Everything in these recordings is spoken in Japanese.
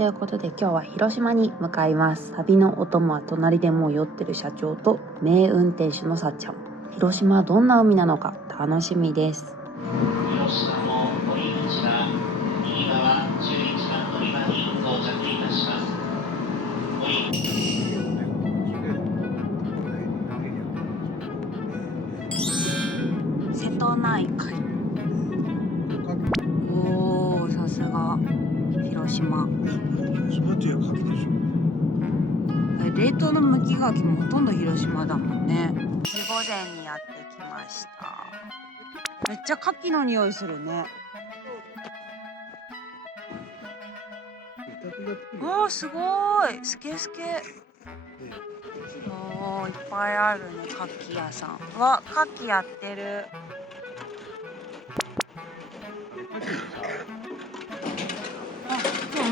ということで今日は広島に向かいます。旅のお供は隣でもう酔ってる社長と名運転手のさっちゃん。広島はどんな海なのか楽しみです。広島の堀口は右側11番乗り場に到着いたします。瀬戸内海。おー、さすが広島。冷凍のむきガキもほとんど広島だもんね。地御前にやってきました。めっちゃ牡蠣の匂いするね。おー、すごいスケスケ。おー、いっぱいあるね。牡蠣屋さん。わ、牡蠣やってる。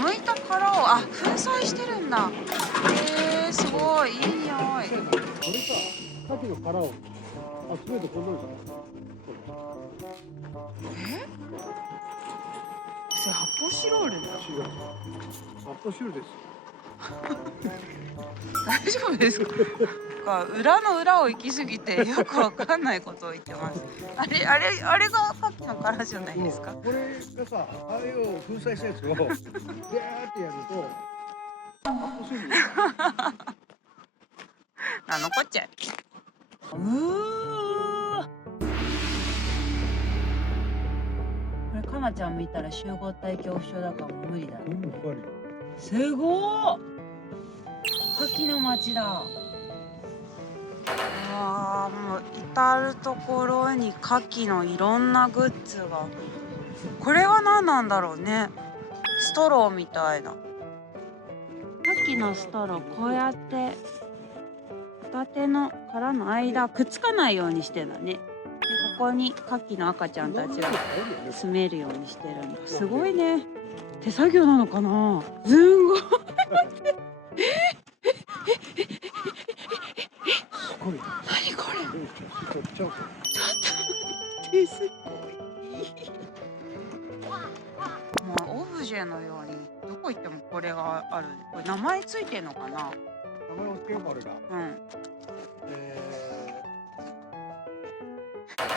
剥いた殻を粉砕してるんだ。すごいいい匂い。あれさ、牡蠣の殻を集めるとこんなに。それ発泡スチロールだ。違う。発泡スチロールです。大丈夫ですか？裏の裏を行き過ぎてよくわかんないことを言ってます。あれが牡蠣の殻じゃないですか？これがさ、あれを粉砕したやつをビャーってやると発泡スチロール。なんのこっちゃい。これかなちゃん見たら集合体恐怖症だからもう無理だ。すごー。牡蠣の町だ。もう至る所に牡蠣のいろんなグッズが。これは何なんだろうね。ストローみたいな。牡蠣のストローこうやってホタテの殻の間くっつかないようにしてんだね。でここに牡蠣の赤ちゃんたちが住めるようにしてるんだ。すごいね。手作業なのかな。すんごい。何これ。ちょっと手すごい。もうオブジェのようにどこ行ってもこれがある。これ名前ついてんのかな。名前を付けようか、俺が。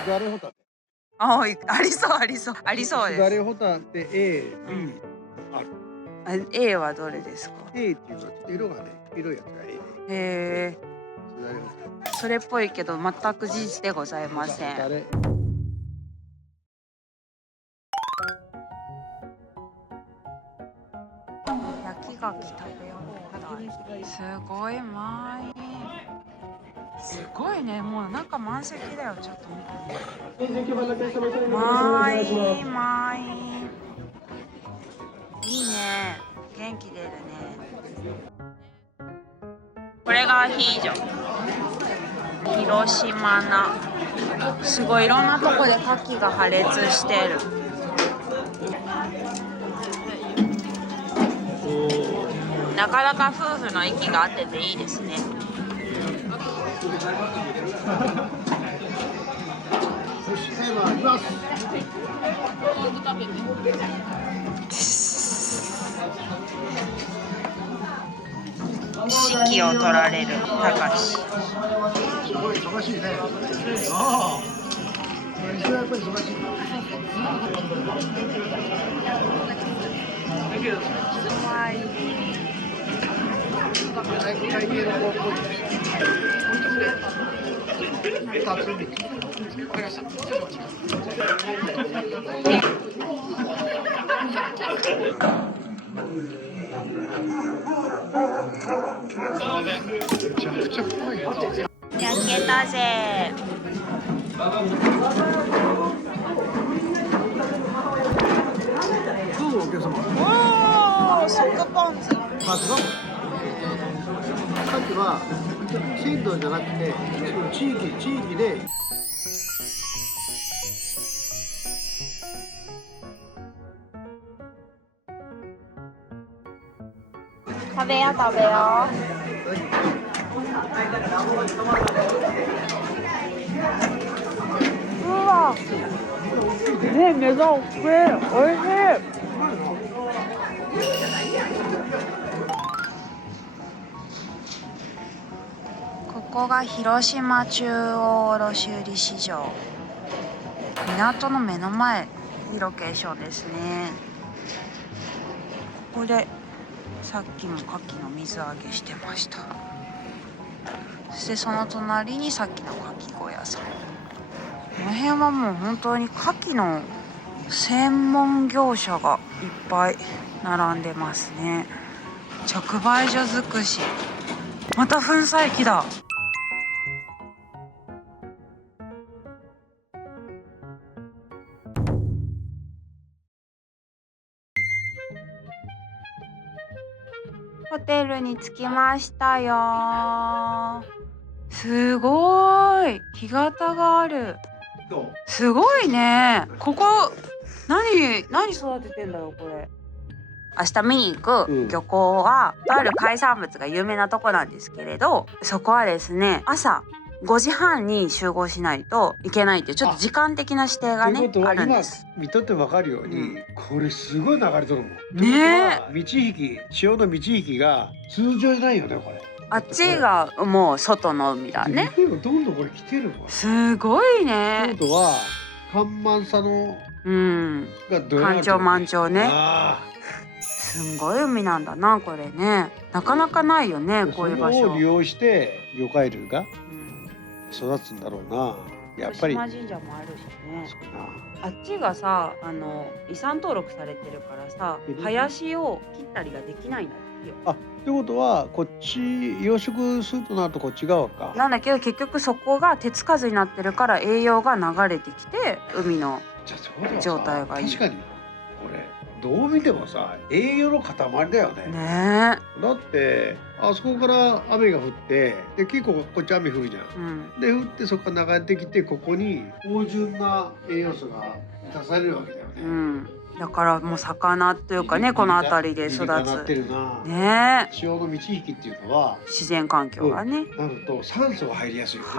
ガレホタテ。ありそうありそうありそうです。ガレホタテ A、B ある。A はどれですか？ A っていうのはちょっと色がね、色いやつが A で。へえ。それっぽいけど全く事実でございません。焼き牡蠣食べよう。すごい満員。すごいね。もうなんか満席だよ。ちょっと見て。満員満員。いいね。元気出るね。これがアヒージョ。広島菜。すごいいろんなとこで牡蠣が破裂してる。なかなか夫婦の息が合ってていいですね。指揮を取られるたかし。すごい忙しいね。ああ。一応やっぱり忙しい。はい。会計の高校2つ目。焼けたぜ。どうぞお客様。おお、食パンツ。さっきは鮮度じゃなくて地域で。食べよう。うわ。目が大きい。おいしい。こが広島中央卸売市場。港の目の前にロケーションですね。ここでさっきも牡蠣の水揚げしてました。そしてその隣にさっきの牡蠣小屋さん。この辺はもう本当に牡蠣の専門業者がいっぱい並んでますね。直売所尽くし。また粉砕機だ。ホテルに着きましたよ。すごい、干潟がある。どう？すごいね。ここ何育ててんだろうこれ。明日見に行く漁港は、とある海産物が有名なとこなんですけれど、そこはですね、朝5時半に集合しないといけないっていうちょっと時間的な指定がねあるんです。今見とって分かるように、これすごい流れとるもん。ねえ。満ち引き、潮の満ち引きが通常じゃないよねこれ。あっちがもう外の海だね。どんどんこれ来てるもん。すごいね。ってことは干満差のがどうや干潮満潮ね。あすんごい海なんだなこれね。なかなかないよねこういう場所。それを利用して魚介類が育つんだろうな。やっぱり。島神社もあるしね。あっちがさ遺産登録されてるからさ、林を切ったりができないんだよ。あ、ってことはこっち養殖するとなるとこっち側か。なんだけど結局そこが手つかずになってるから栄養が流れてきて海の状態がいい。確かにこれどう見てもさ栄養の塊だよね。ねえ。だってあそこから雨が降ってで結構こっち雨降るじゃん。で降ってそこから流れてきてここに芳醇な栄養素が出されるわけだよね。だからもう魚というかねこの辺りで育つ。ね。潮の満ち引きっていうのは自然環境がね。なると酸素が入りやすいよね。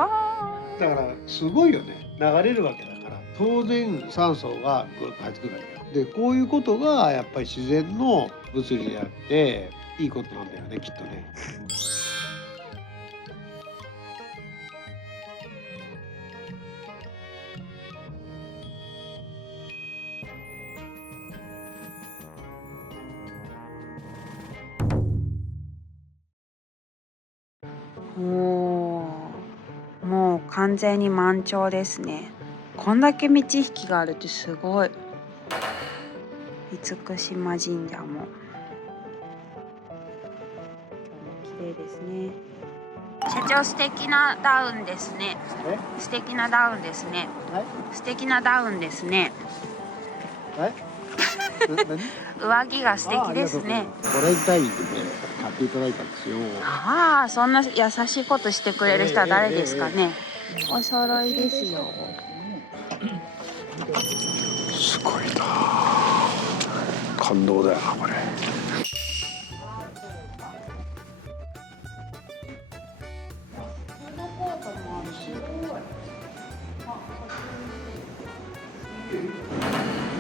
だからすごいよね。流れるわけだから当然酸素がぐっと入ってくるわけよ。でこういうことがやっぱり自然の物理であっていいことなんだよねきっとね。もう完全に満潮ですね。こんだけ満ち引きがあるってすごい。厳島神社も今日も綺麗ですね。社長素敵なダウンですね。素敵なダウンですね。素敵なダウンですね。上着が素敵ですね。もらいたいんでね買っていただいたんですよ。ああ、そんな優しいことしてくれる人は誰ですかね。お揃いですよ。すごいな。感動だよなこれ。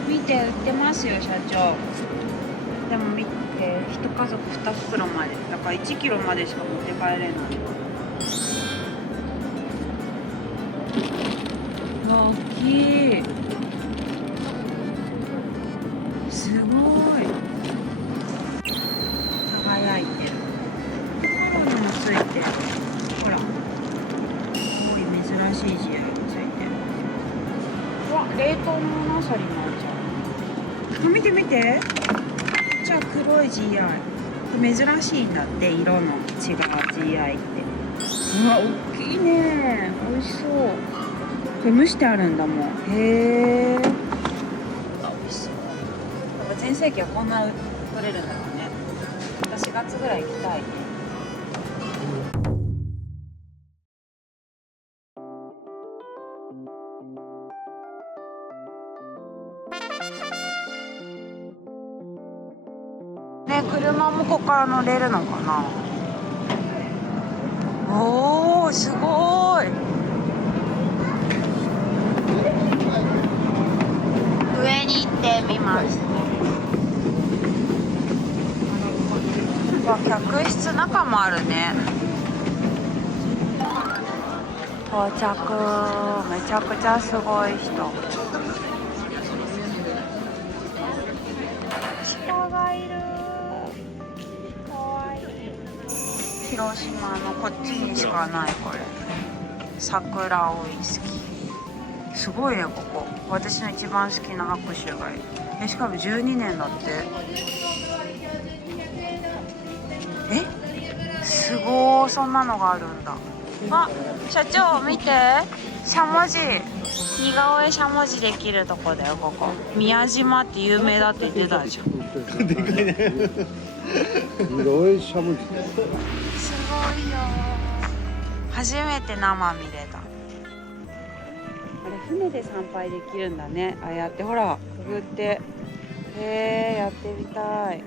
見て売ってますよ社長。でも見て一家族2袋までだから1キロまでしか持って帰れない。大きい。すごい輝いてる。コロナもついてる。ほらすごい珍しい字がついてる。うわ、冷凍のナサリもあるじゃん。見て見て。じゃあ黒い GI。珍しいんだって色の違う GI って。うわ、大きいね。美味しそう。これ蒸してあるんだもん。へえ。あ、美味しそう。やっぱ全盛期はこんな取れるんだろうね。4月ぐらい行きたいね。車もここから乗れるのかな。おー、すごい。上に行ってみます。わ、客室中もあるね。到着。めちゃくちゃすごい人。鹿がいる。かわいい。広島のこっちにしかないこれ。桜ウイスキー。すごいねここ。私の一番好きな白州がいる。しかも12年だって。すごー、そんなのがあるんだ。あ、社長見て、しゃもじ。似顔絵しゃもじできるとこだよここ。宮島って有名だって言ってたじゃん。でかいね。似顔絵しゃもじ。すごいよ。初めて生見れた。あれ船で参拝できるんだね。ああやってほらくぐって。やってみたい。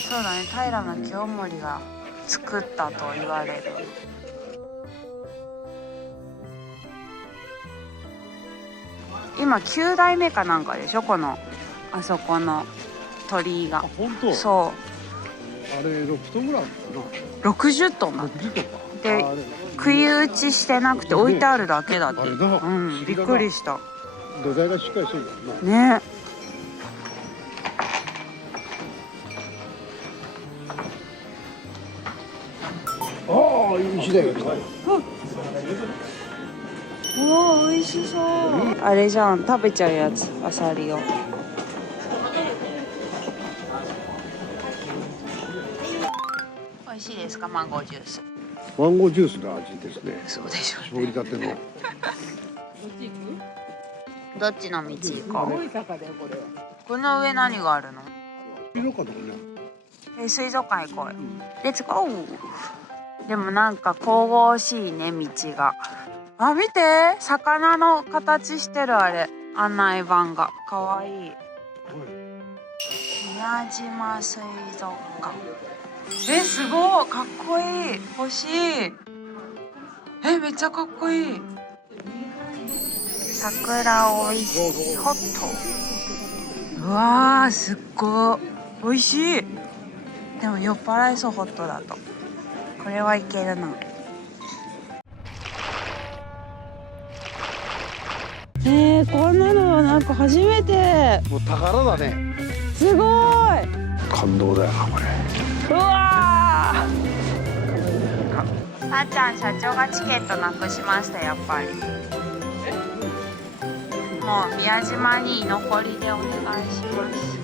そうだね、平清盛が作ったと言われる。今9代目かなんかでしょ、このあそこの鳥居が。本当。そう。あれ6トンぐらいあるのかな。60トンだ。 60トンか。で杭打ちしてなくて置いてあるだけだって。あれだ。うん、びっくりした。土台がしっかりしてるんだな。ね。ああ、石だよ。うわ、美味しそう。あれじゃん、食べちゃうやつ、アサリを。美味しいですか、マンゴージュース。マンゴージュースの味ですね。そうでしょ絞りたての。どっちの道行こう。この上何があるの？水族館とかね。水族館行こうよ。レッツゴー。でもなんか神々しいね、道が。あ、見て、魚の形してるあれ、案内板がかわいい。宮島水族館。すごい、かっこいい。欲しい。めっちゃかっこいい。桜おいしいホット。うわー、すっごい美味しい。でも酔っ払いそう、ホットだと。これはいけるな。こんなのなんか初めて。もう宝だね。すごい。感動だよなこれ。うわー。あーちゃん、社長がチケットなくしました、やっぱり。もう宮島に居残りでお願いします。